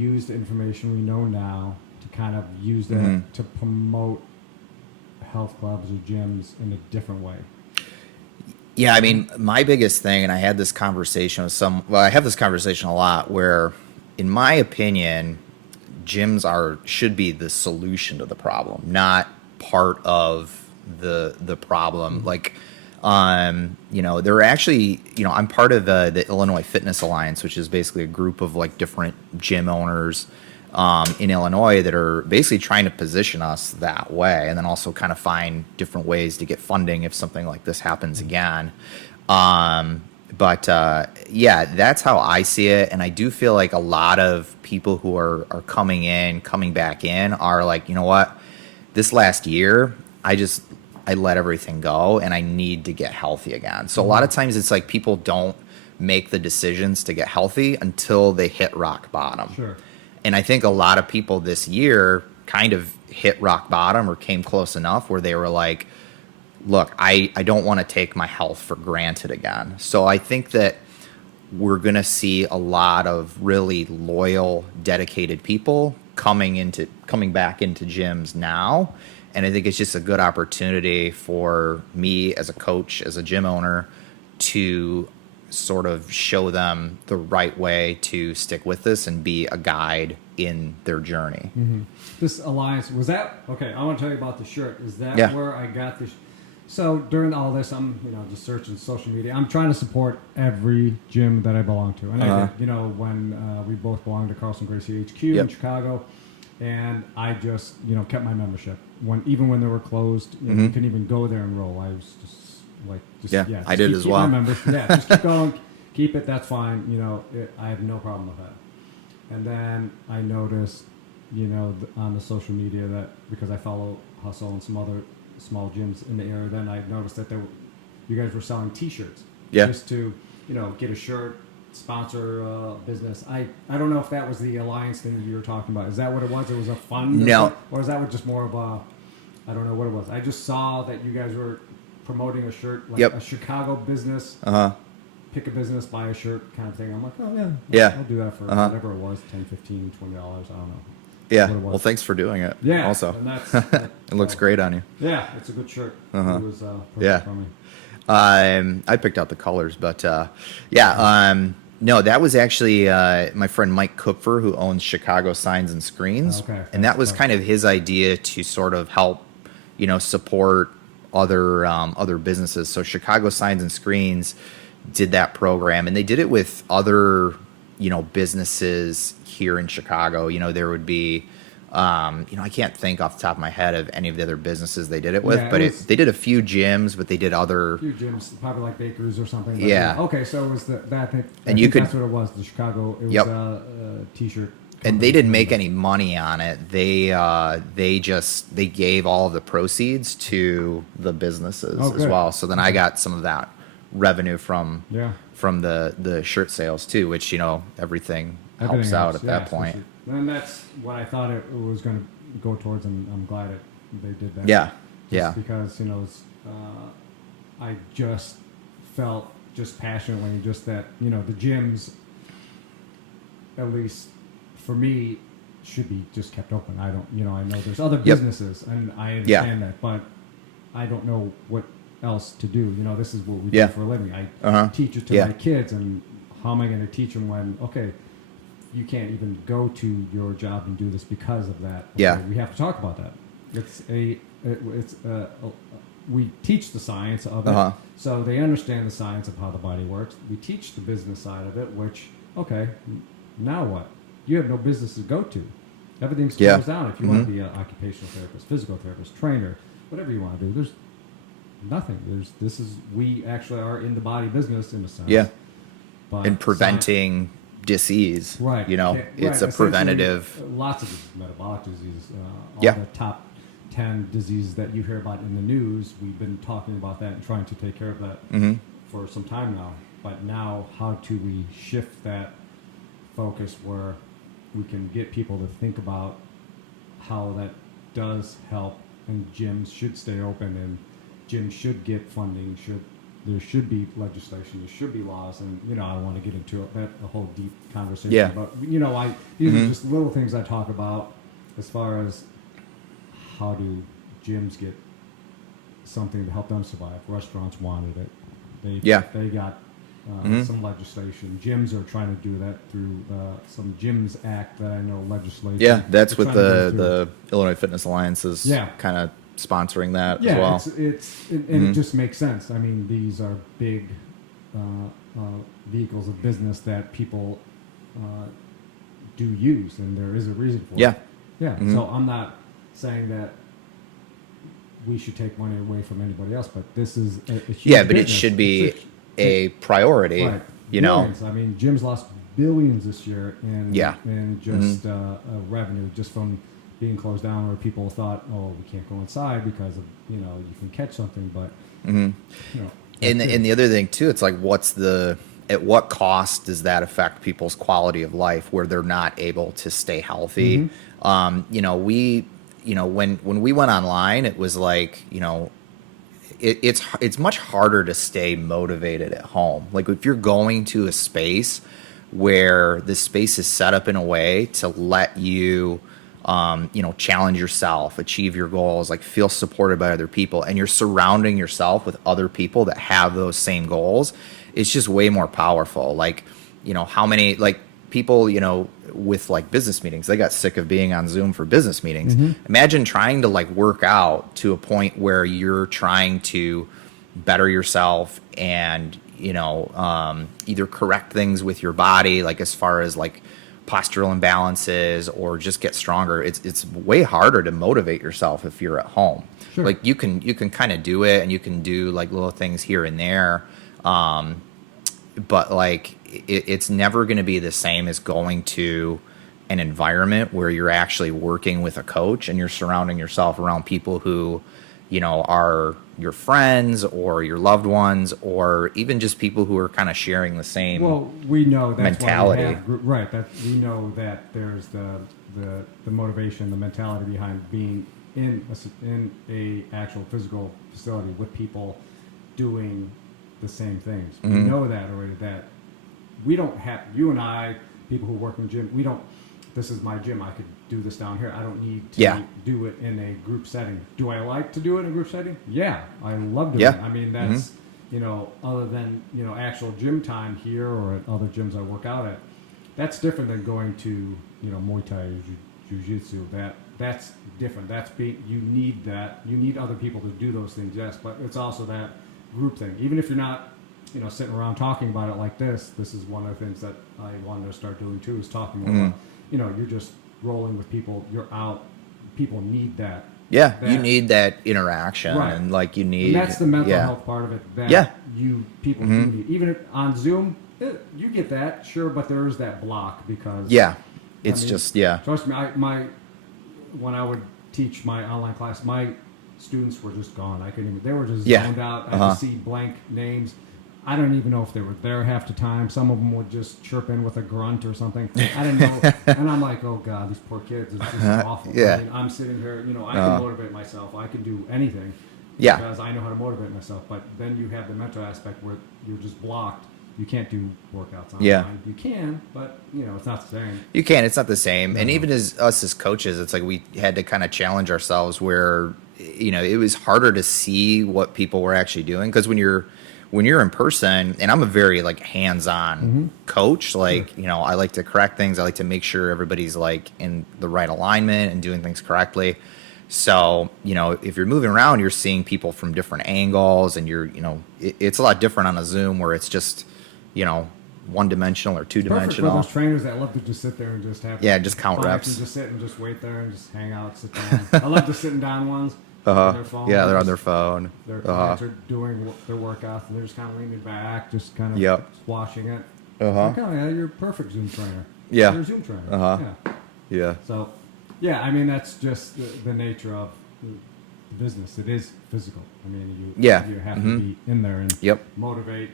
use the information we know now to kind of use that to promote health clubs or gyms in a different way? Yeah, I mean, my biggest thing, and I had this conversation with I have this conversation a lot where, in my opinion, gyms should be the solution to the problem, not part of the problem. Like, they're actually, I'm part of the Illinois Fitness Alliance, which is basically a group of like different gym owners in Illinois that are basically trying to position us that way, and then also kind of find different ways to get funding if something like this happens again. But that's how I see it. And I do feel like a lot of people who are coming back in are like, you know what, this last year, I let everything go and I need to get healthy again. So a lot of times it's like people don't make the decisions to get healthy until they hit rock bottom. Sure. And I think a lot of people this year kind of hit rock bottom or came close enough where they were like, look, I don't want to take my health for granted again. So I think that we're going to see a lot of really loyal, dedicated people coming back into gyms now. And I think it's just a good opportunity for me as a coach, as a gym owner, to sort of show them the right way to stick with this and be a guide in their journey. Mm-hmm. This alliance, was that, okay, I want to tell you about the shirt. Is that where I got this? So during all this, I'm, just searching social media. I'm trying to support every gym that I belong to. And I did, when we both belonged to Carlson Gracie HQ in Chicago, and I just, kept my membership. Even when they were closed, you couldn't even go there and roll. I was just I did as well. Just keep going, keep it. That's fine. I have no problem with that. And then I noticed, on the social media that because I follow Hustle and some other small gyms in the area, then I noticed that you guys were selling T-shirts. Yeah. Just to get a shirt, sponsor business. I don't know if that was the alliance thing that you were talking about. Is that what it was? It was a fund? No. Or is that just more of a, I don't know what it was. I just saw that you guys were promoting a shirt, like a Chicago business, pick a business, buy a shirt kind of thing. I'm like, oh yeah, I'll do that for whatever it was, $10, $15, $20, I don't know. Yeah, well, thanks for doing it. Yeah, also. And that's, it looks great on you. Yeah, it's a good shirt. It was perfect for me. I picked out the colors, but no, that was actually my friend Mike Kupfer, who owns Chicago Signs and Screens, and that was kind of his idea to sort of help, support other businesses. So Chicago Signs and Screens did that program, and they did it with other businesses here in Chicago. There would be I can't think off the top of my head of any of the other businesses they did it with, but they did a few gyms, but they did other few gyms, probably like bakeries or something. But yeah. Okay, so it was that thing. And that's what it was. The Chicago. It was a T-shirt. And they didn't make any money on it. They gave all of the proceeds to the businesses as well. So then I got some of that revenue from the shirt sales too, which everything helps out at that point. And that's what I thought it was going to go towards, and I'm glad they did that. Yeah, because I just felt passionately that the gyms, at least for me, should be just kept open. I don't, I know there's other businesses, and I understand that, but I don't know what else to do. This is what we do for a living. I teach it to my kids, and how am I going to teach them when, you can't even go to your job and do this because of that? We have to talk about that. We teach the science of it, so they understand the science of how the body works. We teach the business side of it, which, now what? You have no business to go to. Everything's closed down. If you want to be an occupational therapist, physical therapist, trainer, whatever you want to do, there's nothing. We actually are in the body business in a sense. Yeah. And preventing disease. Right. It's a preventative. Lots of metabolic diseases. The top 10 diseases that you hear about in the news, we've been talking about that and trying to take care of that for some time now. But now, how do we shift that focus where we can get people to think about how that does help, and gyms should stay open, and gyms should get funding, should there should be legislation, there should be laws, and I don't want to get into a whole deep conversation. Yeah. But these are just little things I talk about as far as how do gyms get something to help them survive. Restaurants wanted it. They got some legislation. Gyms are trying to do that through some Gyms Act that I know legislation. Yeah, that's they're what trying to go the Illinois Fitness Alliance is kind of sponsoring that as well. It just makes sense. I mean, these are big vehicles of business that people do use, and there is a reason for it. Yeah. So I'm not saying that we should take money away from anybody else, but this is a huge but business. it should be a priority. Right. Billions. I mean, gyms lost billions this year in just revenue just from being closed down, where people thought, oh, we can't go inside because of you can catch something, but and the other thing too, it's like at what cost does that affect people's quality of life where they're not able to stay healthy? When we went online, it was like it's much harder to stay motivated at home. Like if you're going to a space where the space is set up in a way to let you challenge yourself, achieve your goals, like feel supported by other people, and you're surrounding yourself with other people that have those same goals, it's just way more powerful. Like, how many people, with like business meetings, they got sick of being on Zoom for business meetings. Imagine trying to work out to a point where you're trying to better yourself and, either correct things with your body, like as far as postural imbalances, or just get stronger. It's way harder to motivate yourself if you're at home. Sure. Like you can kind of do it, and you can do little things here and there. But it's never going to be the same as going to an environment where you're actually working with a coach and you're surrounding yourself around people who, are your friends or your loved ones, or even just people who are kind of sharing the same we know that's mentality. Why we know that there's the motivation, the mentality behind being in a actual physical facility with people doing the same things. We know that already, that we don't have, you and I, people who work in the gym, we don't, this is my gym, I could do this down here. I don't need to do it in a group setting. Do I like to do it in a group setting? Yeah, I love doing it. I mean, that's, other than, actual gym time here or at other gyms I work out at, that's different than going to, Muay Thai or Jiu-Jitsu. That's different. You need that. You need other people to do those things, yes, but it's also that group thing. Even if you're not, sitting around talking about it like this is one of the things that I wanted to start doing too, is talking more about, you're just rolling with people, you're out, people need that. Yeah, you need that interaction, right. And you need... And that's the mental health part of it that people do need. Even on Zoom, you get that, sure, but there is that block because... Trust me, when I would teach my online class, my students were just gone. They were just zoned out. I could see blank names. I don't even know if they were there half the time. Some of them would just chirp in with a grunt or something. I didn't know. And I'm like, oh God, these poor kids. It's just awful. I mean, I'm sitting here, I can motivate myself. I can do anything because I know how to motivate myself. But then you have the mental aspect where you're just blocked. You can't do workouts online. Yeah. You can, but it's not the same. You can. It's not the same. No. And even as us as coaches, it's like we had to kind of challenge ourselves where it was harder to see what people were actually doing, because when you're in person, and I'm a very hands-on coach, I like to correct things. I like to make sure everybody's in the right alignment and doing things correctly. So, if you're moving around, you're seeing people from different angles, and it's a lot different on a Zoom where it's just, one-dimensional or two-dimensional. For those trainers that love to just sit there and just have just count reps. And just sit and just wait there and just hang out, sit down. I love the sitting down ones. On their phone. Yeah, they're on their phone. They're doing their workouts, and they're just kind of leaning back, just kind of squashing it. You're a perfect Zoom trainer. Yeah. You're a Zoom trainer. Yeah. So, I mean, that's just the nature of the business. It is physical. I mean, you have to be in there and motivate,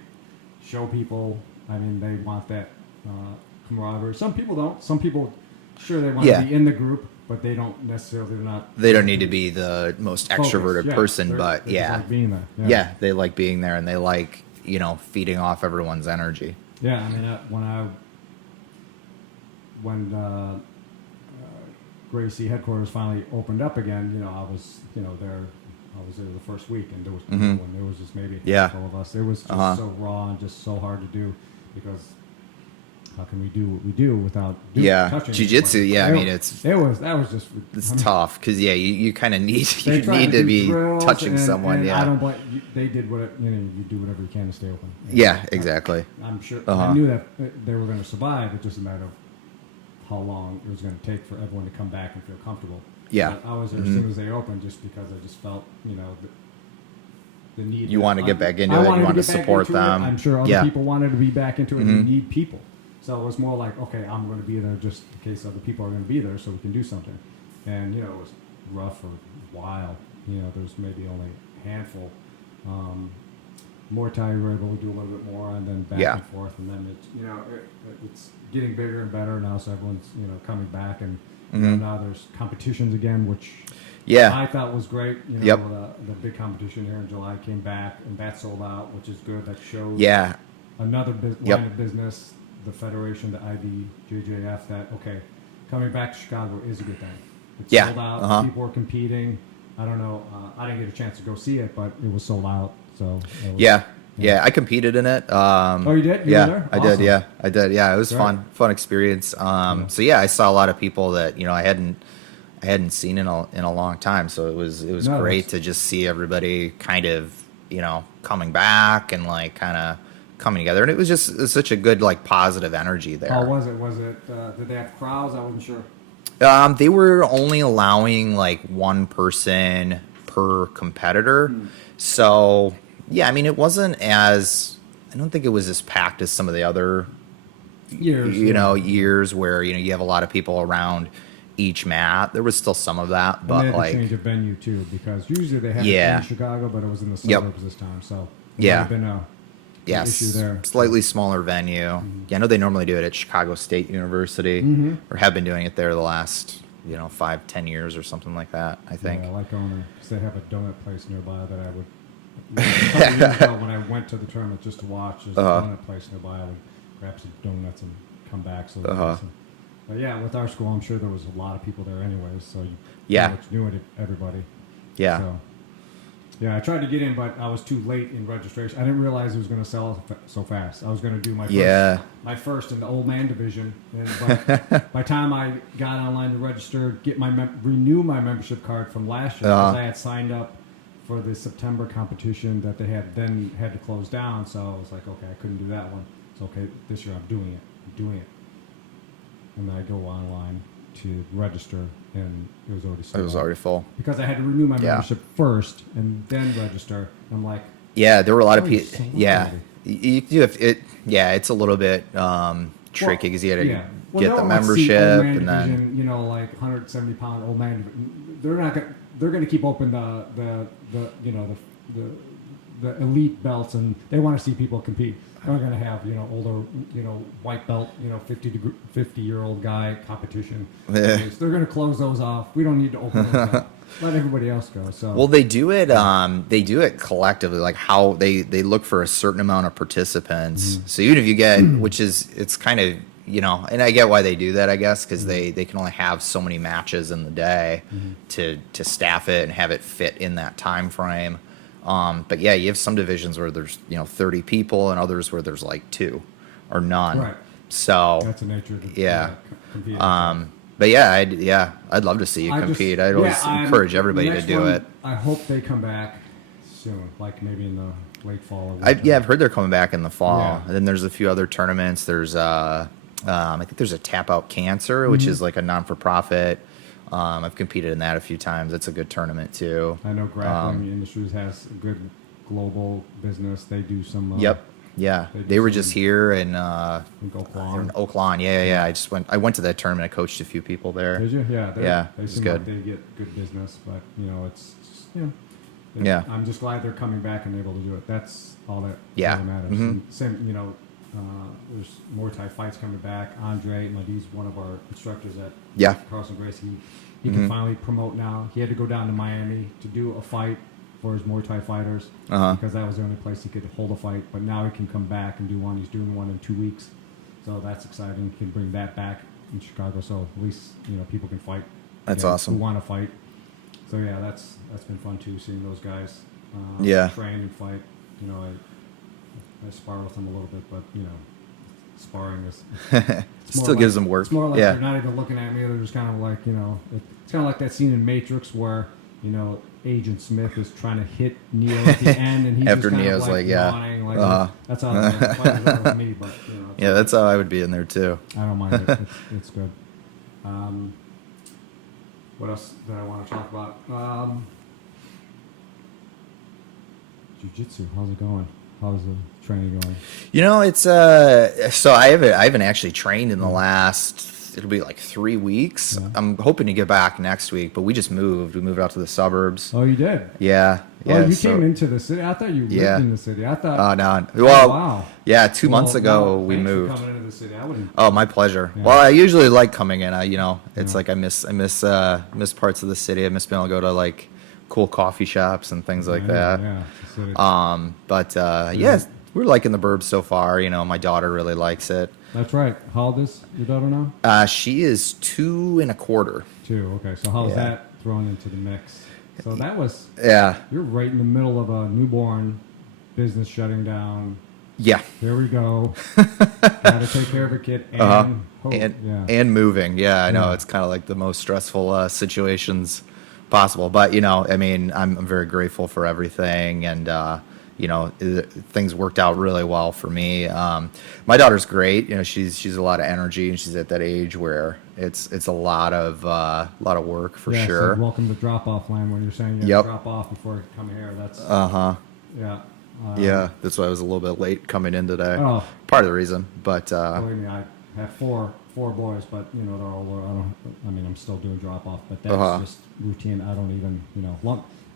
show people. I mean, they want that camaraderie. Some people don't. Some people, sure, they want to be in the group, but they don't necessarily, they're not. They don't need to be the most focused. extroverted Yeah, person, they're- but they just yeah. like being there. Yeah, they like being there and they like, feeding off everyone's energy. Yeah, I mean, when Gracie headquarters finally opened up again, I was, there. I was there the first week, and there was people, and there was just maybe a Yeah. handful of us. It was just so raw and just so hard to do because how can we do what we do without touching Jiu-jitsu, anybody? I mean, that was just it's tough because you kind of need they you tried need to do be drills touching and, someone. and Yeah, I don't blame they did what you do whatever you can to stay open. yeah, exactly. I'm sure I knew that they were going to survive. It's just a matter of how long it was going to take for everyone to come back and feel comfortable. Yeah. But I was there as soon as they opened, just because I just felt the need. You want to get back into it. You wanted want to get back support into it. them. I'm sure other people wanted to be back into it. And you need people. So it was more like, okay, I'm going to be there just in case other people are going to be there, so we can do something. And it was rough for a while. There's maybe only a handful. More time we were able to do a little bit more, and then back and forth, and then it's getting bigger and better now. So everyone's coming back, and now there's competitions again, which I thought was great. The big competition here in July came back, and that sold out, which is good. That shows another line of business, the federation, the IBJJF, that coming back to Chicago is a good thing. It's sold out. People were competing. I don't know. I didn't get a chance to go see it, but it was sold out. So yeah, I competed in it. Oh, you did? Yeah, were there? I Awesome. did. Yeah, I did. Yeah, it was fun experience. So yeah, I saw a lot of people that I hadn't seen in a long time. So it was great to just see everybody kind of coming back and like kind of coming together, and it was such a good like positive energy there. How was it? Did they have crowds? I wasn't sure. They were only allowing like one person per competitor. So yeah, I mean, it wasn't as, I don't think it was as packed as some of the other years where you have a lot of people around each mat. There was still some of that, but and they had like to change of venue too, because usually they have it in Chicago, but it was in the suburbs this time. So might have been an issue there. Slightly smaller venue. Yeah, I know they normally do it at Chicago State University, or have been doing it there the last 5-10 years or something like that. I think. Yeah, I like going there because they have a donut place nearby that I would. When I went to the tournament just to watch, there's a donut place nearby. I would grab some donuts and come back. So, but yeah, with our school, I'm sure there was a lot of people there anyways. So you pretty much knew everybody. Yeah. So, yeah, I tried to get in, but I was too late in registration. I didn't realize it was going to sell so fast. I was going to do my first in the old man division, but by the time I got online to register, get renew my membership card from last year, because I had signed up for the September competition that they had to close down. So I was like, okay, I couldn't do that one. So this year I'm doing it, and then I go online to register, and it was already sold. It was already full Because I had to renew my membership first and then register. I'm like, there were a lot of people. Yeah, you do have it. Yeah, it's a little bit tricky because you had to get the membership, and then like 170-pound old man. They're going to keep open the elite belts, and they want to see people compete. They're not going to have older white belt 50-year-old guy competition. They're going to close those off. We don't need to open those up. Let everybody else go. So well, they do it. They do it collectively, like how they look for a certain amount of participants. So even if you get, which is it's kind of and I get why they do that, I guess, because they can only have so many matches in the day to staff it and have it fit in that time frame. But yeah, you have some divisions where there's 30 people, and others where there's like 2 or none. Right. So that's the nature of the competing. But I'd love to see you compete. I'd always encourage everybody to do it. I hope they come back soon, like maybe in the late fall. Or winter. I've heard they're coming back in the fall. And then there's a few other tournaments. There's I think there's a Tap Out Cancer, which is like a non-for-profit. I've competed in that a few times. It's a good tournament too. I know Grappling Industries has a good global business. They do some. Yeah. They were just here in Oaklawn. Oaklawn. Yeah. I went to that tournament. I coached a few people there. Did you? Yeah. They seem good. Like they get good business, but it's just, Yeah. I'm just glad they're coming back and able to do it. That's all that really matters. Mm-hmm. And same, there's Muay Thai fights coming back. Andre Madie's one of our instructors at Yeah. Carlson Gracie. He can finally promote now. He had to go down to Miami to do a fight for his Muay Thai fighters because that was the only place he could hold a fight. But now he can come back and do one. He's doing one in 2 weeks, so that's exciting. He can bring that back in Chicago, so at least people can fight. That's who awesome. want to fight. So yeah, that's been fun too, seeing those guys train and fight. I spar with them a little bit, but sparring is Still gives them work. It's more like Yeah. they're not even looking at me. They're just kind of like it's kind of like that scene in Matrix where Agent Smith is trying to hit Neo at the end, and he's After just kind Neo's of like, yeah. yawning, that's how the fighters are with me. But Yeah, that's how I would be in there too. I don't mind it. It's good. What else did I want to talk about? Jiu-jitsu, how's it going? How's the training going? It's so I haven't actually trained in the last, it'll be like 3 weeks. Yeah. I'm hoping to get back next week, but we just moved. We moved out to the suburbs. Oh, you did? Yeah. Oh, you came into the city. I thought you lived in the city. I thought. Oh no. Well, wow. Yeah, 2 months ago no, we thanks for moved. coming into the city. I wouldn't. Oh, my pleasure. Yeah. Well, I usually like coming in. It's Yeah. like I miss parts of the city. I miss being able to go to like cool coffee shops and things like that. Yeah. The city. Yes, we're liking the burbs so far. My daughter really likes it. That's right. How old is your daughter now? She is 2 1/4. 2. Okay. So how's Yeah. that thrown into the mix? So that was. Yeah. You're right in the middle of a newborn, business shutting down. Yeah. There we go. Got to take care of a kid and hope. And moving. Yeah, I know Yeah. it's kind of like the most stressful situations possible. But I'm very grateful for everything, and things worked out really well for me. My daughter's great. She's a lot of energy, and she's at that age where it's a lot of work for sure. So welcome to drop off land when you're saying you have to drop off before you come here. That's yeah. Yeah, that's why I was a little bit late coming in today. Oh. Part of the reason, but Believe me, I have four boys, but they're all. I'm still doing drop off, but that's just routine. I don't even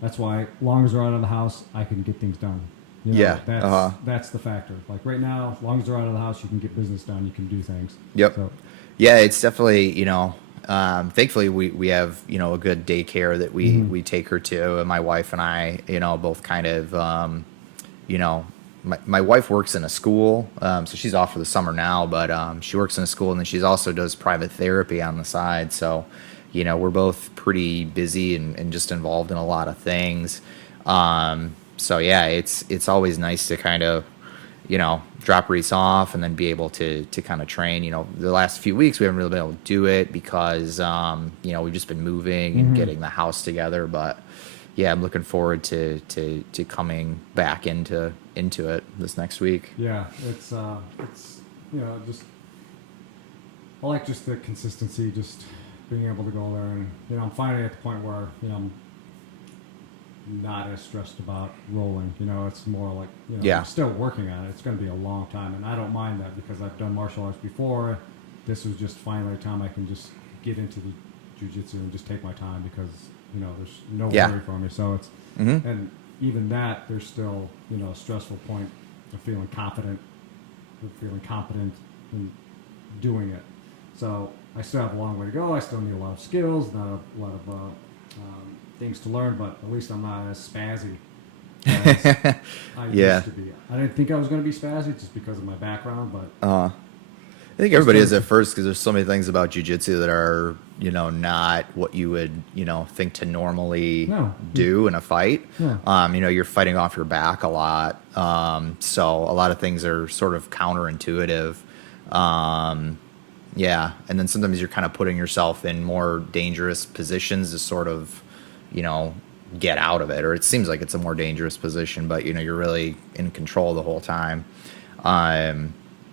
that's why, long as they're out of the house, I can get things done. That's the factor. Like right now, as long as they're out of the house, you can get business done. You can do things. Yep. So, yeah, it's definitely thankfully we have a good daycare that we take her to, and my wife and I both kind of my wife works in a school, so she's off for the summer now, but she works in a school, and then she also does private therapy on the side. So we're both pretty busy and just involved in a lot of things. So yeah, it's always nice to kind of drop Reese off and then be able to kind of train. The last few weeks we haven't really been able to do it because we've just been moving and getting the house together. But yeah, I'm looking forward to coming back into it this next week. yeah, it's just I like just the consistency, just being able to go there, and I'm finally at the point where I'm not as stressed about rolling. It's more like I'm still working on it. It's going to be a long time, and I don't mind that because I've done martial arts before. This was just finally a time I can just get into the jiu-jitsu and just take my time because there's no worry for me. So it's and even that there's still a stressful point of feeling competent in doing it. So I still have a long way to go. I still need a lot of skills, not a lot of things to learn, but at least I'm not as spazzy as I used to be. I didn't think I was going to be spazzy just because of my background, but I think everybody is at first because there's so many things about jiu-jitsu that are not what you would think to normally do in a fight. You're fighting off your back a lot, so a lot of things are sort of counterintuitive. Yeah, and then sometimes you're kind of putting yourself in more dangerous positions to sort of get out of it, or it seems like it's a more dangerous position, but you're really in control the whole time.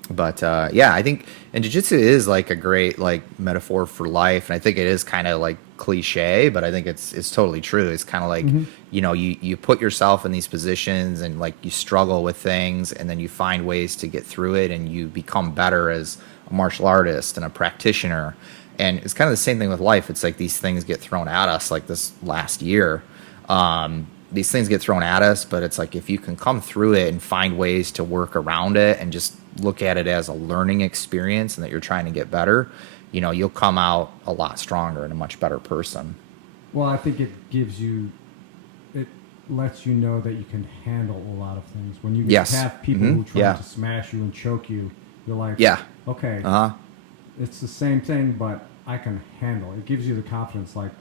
But yeah, I think, and jiu-jitsu is like a great metaphor for life, and I think it is kind of like cliche, but I think it's totally true. It's kind of like you put yourself in these positions and you struggle with things, and then you find ways to get through it, and you become better as a martial artist and a practitioner. And it's kind of the same thing with life. It's like these things get thrown at us like this last year. these things get thrown at us, but it's like if you can come through it and find ways to work around it and just look at it as a learning experience and that you're trying to get better, you know, you'll come out a lot stronger and a much better person. Well, I think it lets you know that you can handle a lot of things. When you have people who try to smash you and choke you, you're like, okay, it's the same thing, but I can handle it. It gives you the confidence. Like,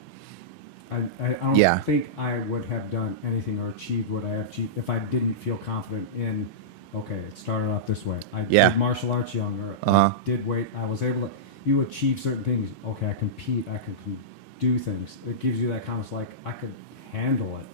I don't think I would have done anything or achieved what I have achieved if I didn't feel confident in, okay, it started off this way. I did martial arts younger. I did weight. I was able to, you achieve certain things. Okay, I compete. I can do things. It gives you that confidence, like, I could handle it.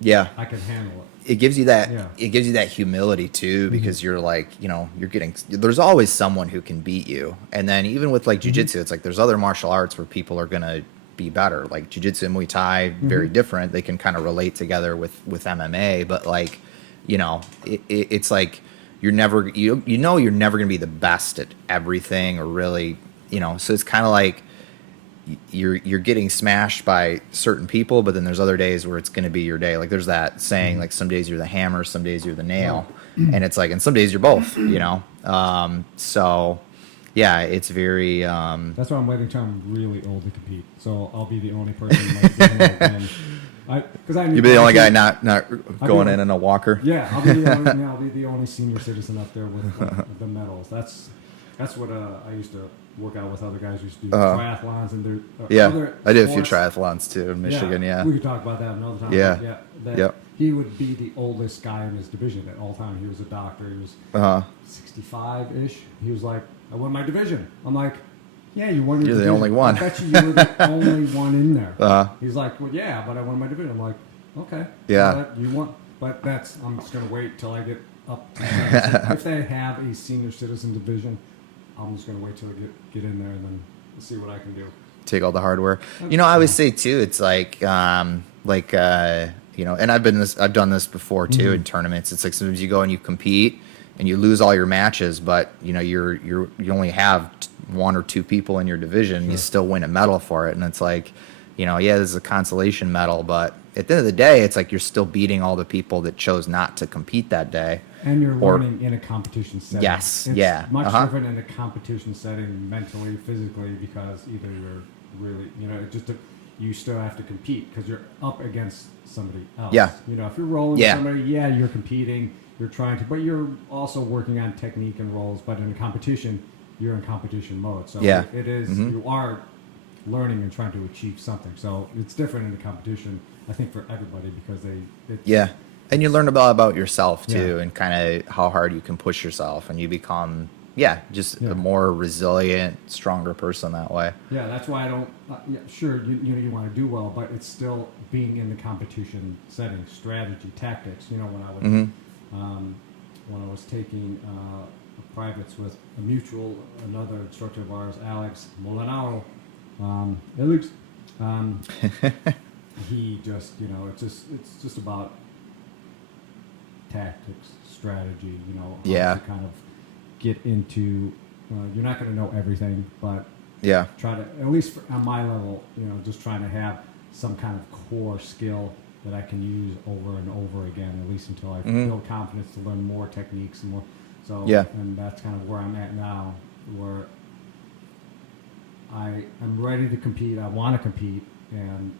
Yeah, I can handle it. It gives you that. Yeah. It gives you that humility too, because you're like, you know, you're getting. There's always someone who can beat you, and then even with like jiu-jitsu, it's like there's other martial arts where people are gonna be better. Like jiu-jitsu and Muay Thai, very different. They can kind of relate together with MMA, but like, you know, it's like you're never you're never gonna be the best at everything, or really, you know. So it's kind of like you're getting smashed by certain people, but then there's other days where it's going to be your day. Like there's that saying, like some days you're the hammer, some days you're the nail, and it's like, and some days you're both, you know? So yeah, it's very, that's why I'm waiting till I'm really old to compete. So I'll be the only person like, you'll be the only guy not going in a walker. Yeah. I'll be the only senior citizen up there with the medals. That's what I used to work out with. Other guys who used to do triathlons and I did a few triathlons too in Michigan. Yeah, we could talk about that another time. Yeah, he would be the oldest guy in his division at all time. He was a doctor. He was 65-ish. He was like, I won my division. I'm like, yeah, you won your division. You're the only one. I bet you were the only one in there. He's like, well, yeah, but I won my division. I'm like, okay, yeah, you won. But I'm just gonna wait till I get up to if they have a senior citizen division. I'm just going to wait till I get in there and then see what I can do. Take all the hardware. You know, I always say too, it's like, you know, and I've done this before too in tournaments. It's like sometimes you go and you compete and you lose all your matches, but you know, you only have one or two people in your division. Sure. You still win a medal for it. And it's like, you know, yeah, this is a consolation medal, but at the end of the day, it's like you're still beating all the people that chose not to compete that day. And you're learning in a competition setting. Yes, it's much different in a competition setting, mentally, physically, because either you're really, you know, you still have to compete because you're up against somebody else. Yeah. You know, if you're rolling with somebody, you're competing, you're trying to, but you're also working on technique and rolls. But in a competition, you're in competition mode. So it is, you are learning and trying to achieve something. So it's different in a competition, I think, for everybody because and you learn about yourself too, and kind of how hard you can push yourself, and you become a more resilient, stronger person that way. Yeah, that's why I don't. Sure, you want to do well, but it's still being in the competition setting, strategy, tactics. You know, when I was taking privates with another instructor of ours, Alex Molinaro, he just, you know, it's just about tactics, strategy, you know, how to kind of get into, you're not going to know everything, but try to, at least on my level, you know, just trying to have some kind of core skill that I can use over and over again, at least until I build confidence to learn more techniques and more. So, and that's kind of where I'm at now, where I'm ready to compete. I want to compete, and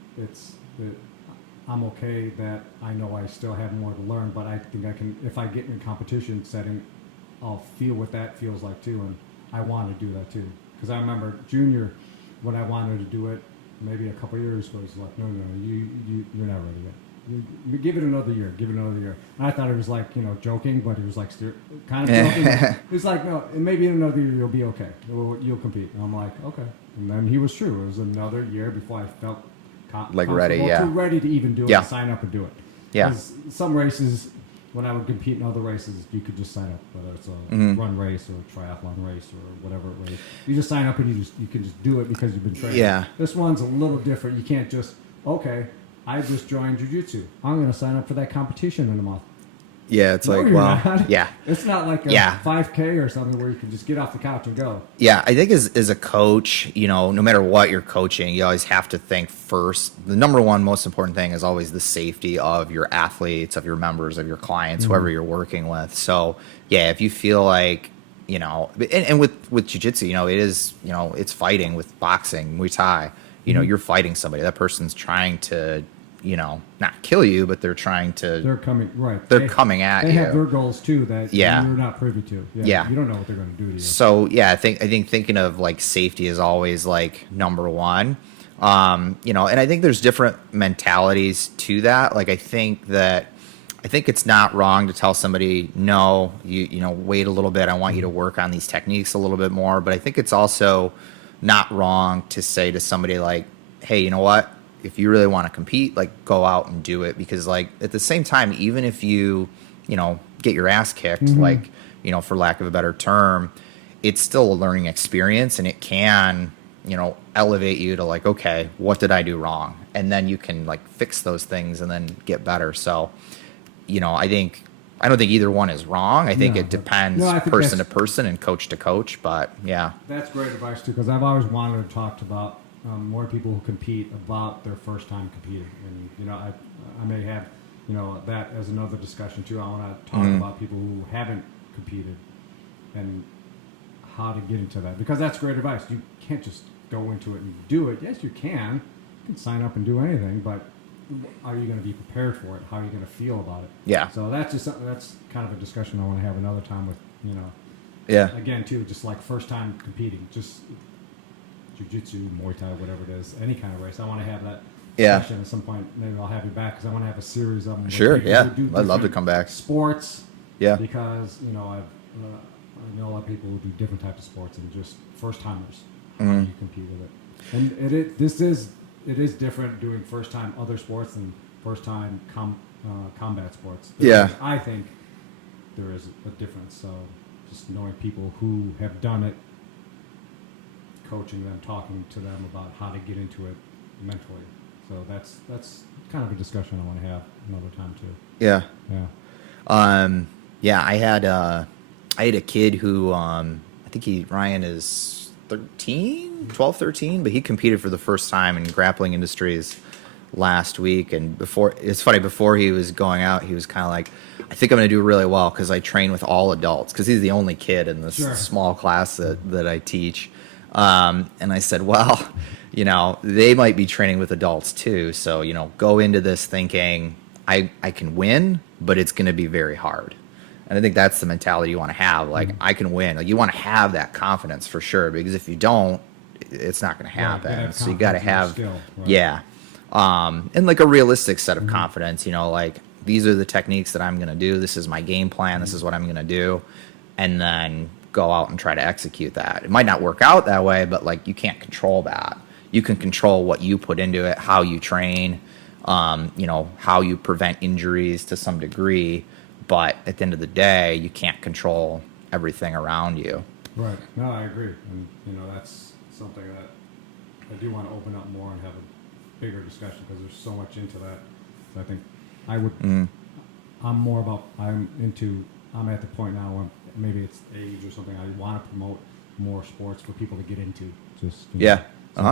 I'm okay that I know I still have more to learn, but I think I can, if I get in a competition setting, I'll feel what that feels like too, and I want to do that too. Because I remember junior, when I wanted to do it, maybe a couple of years ago, it's like, no, you're not ready yet. Give it another year. And I thought it was like, you know, joking, but it was like kind of joking. It was like, no, maybe in another year you'll be okay. You'll compete. And I'm like, okay. And then he was true. It was another year before I felt ready, too ready to even do it, and sign up and do it. Yeah. Because some races, when I would compete in other races, you could just sign up, whether it's a run race or a triathlon race or whatever race. You just sign up and you can just do it because you've been training. Yeah. This one's a little different. You can't just, okay, I just joined jiu-jitsu. I'm going to sign up for that competition in a month. Yeah, it's No, like, you're well, not. yeah. It's not like a Yeah. 5K or something where you can just get off the couch and go. Yeah, I think as a coach, no matter what you're coaching, you always have to think first. The number one most important thing is always the safety of your athletes, of your members, of your clients, whoever you're working with. So, yeah, if you feel like, and with jiu-jitsu, it is, it's fighting. With boxing, Muay Thai, you're fighting somebody. That person's trying to, not kill you, but they're trying to. They're coming, right. They're coming at They you. have their goals too that Yeah. you're not privy to. Yeah. You don't know what they're going to do to you. So yeah, I think thinking of like safety is always like number one. And I think there's different mentalities to that. Like I think it's not wrong to tell somebody, no, wait a little bit. I want you to work on these techniques a little bit more. But I think it's also not wrong to say to somebody like, hey, you know what? If you really want to compete, like go out and do it. Because like at the same time, even if you, get your ass kicked, like, for lack of a better term, it's still a learning experience, and it can, elevate you to like, okay, what did I do wrong? And then you can like fix those things and then get better. So, I don't think either one is wrong. I think it depends I think person to person and coach to coach, but yeah. That's great advice too, because I've always wanted to talk about more people who compete about their first time competing, and I may have that as another discussion too. I want to talk about people who haven't competed and how to get into that, because that's great advice. You can't just go into it and do it. Yes, you can. You can sign up and do anything, but are you going to be prepared for it? How are you going to feel about it? Yeah. So that's just something, that's kind of a discussion I want to have another time with Yeah. again too, just like first time competing, just jiu-jitsu, Muay Thai, whatever it is, any kind of race. I want to have that discussion at some point. Maybe I'll have you back because I want to have a series of them. Sure. Yeah. Who do I'd love to different come back. Sports. Yeah. Because I know a lot of people who do different types of sports and just first timers. How you compete with it, and it is different doing first time other sports than first time combat sports. I think there is a difference. So just knowing people who have done it, coaching them, talking to them about how to get into it mentally. So that's kind of a discussion I want to have another time too. Yeah. Yeah. I had a kid who I think Ryan is 12, 13, but he competed for the first time in grappling industries last week. And it's funny, before he was going out, he was kind of like, I think I'm going to do really well because I train with all adults, because he's the only kid in this small class that I teach. And I said, well, they might be training with adults too. So, go into this thinking I can win, but it's going to be very hard. And I think that's the mentality you want to have. Like, I can win. Like, you want to have that confidence for sure, because if you don't, it's not going to happen. So you got to have, skill, right. yeah. And like a realistic set of confidence, like, these are the techniques that I'm going to do. This is my game plan. This is what I'm going to do. And then go out and try to execute that. It might not work out that way, but like, you can't control that. You can control what you put into it, how you train, how you prevent injuries to some degree. But at the end of the day, you can't control everything around you. Right. No, I agree. And, that's something that I do want to open up more and have a bigger discussion, because there's so much into that. So I think I would, I'm at the point now where maybe it's age or something. I want to promote more sports for people to get into. Just,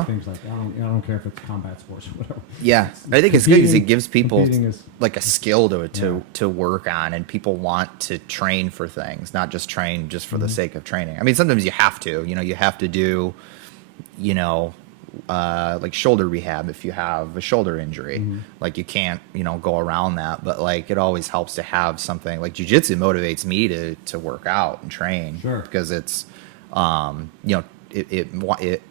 things like, I don't care if it's combat sports or whatever. Yeah, I think it's good because it gives people is, like a skill to work on, and people want to train for things, not just train just for the sake of training. I mean, sometimes you have to, you have to do, like shoulder rehab if you have a shoulder injury. Like, you can't, go around that, but like, it always helps to have something. Like, jiu-jitsu motivates me to work out and train, because it's, I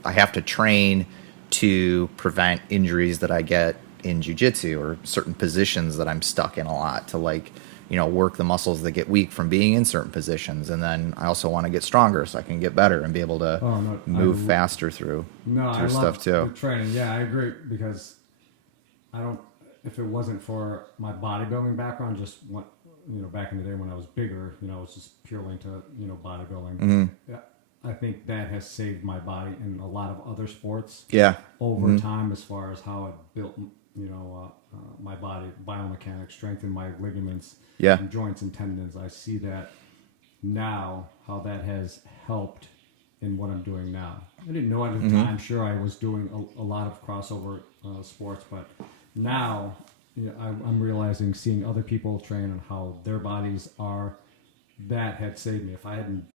have to train to prevent injuries that I get in jiu-jitsu, or certain positions that I'm stuck in a lot, to like, work the muscles that get weak from being in certain positions. And then I also want to get stronger so I can get better and be able to move faster through stuff too. The training. Yeah, I agree, because if it wasn't for my bodybuilding background, just back in the day when I was bigger, I was just purely into, bodybuilding. Yeah. I think that has saved my body in a lot of other sports. Yeah. Over time, as far as how it built my body biomechanics, strengthen my ligaments, Yeah. and joints and tendons. I see that now, how that has helped in what I'm doing now. I didn't know at the time. Sure, I was doing a lot of crossover sports, but now I'm realizing, seeing other people train and how their bodies are, that had saved me. If I hadn't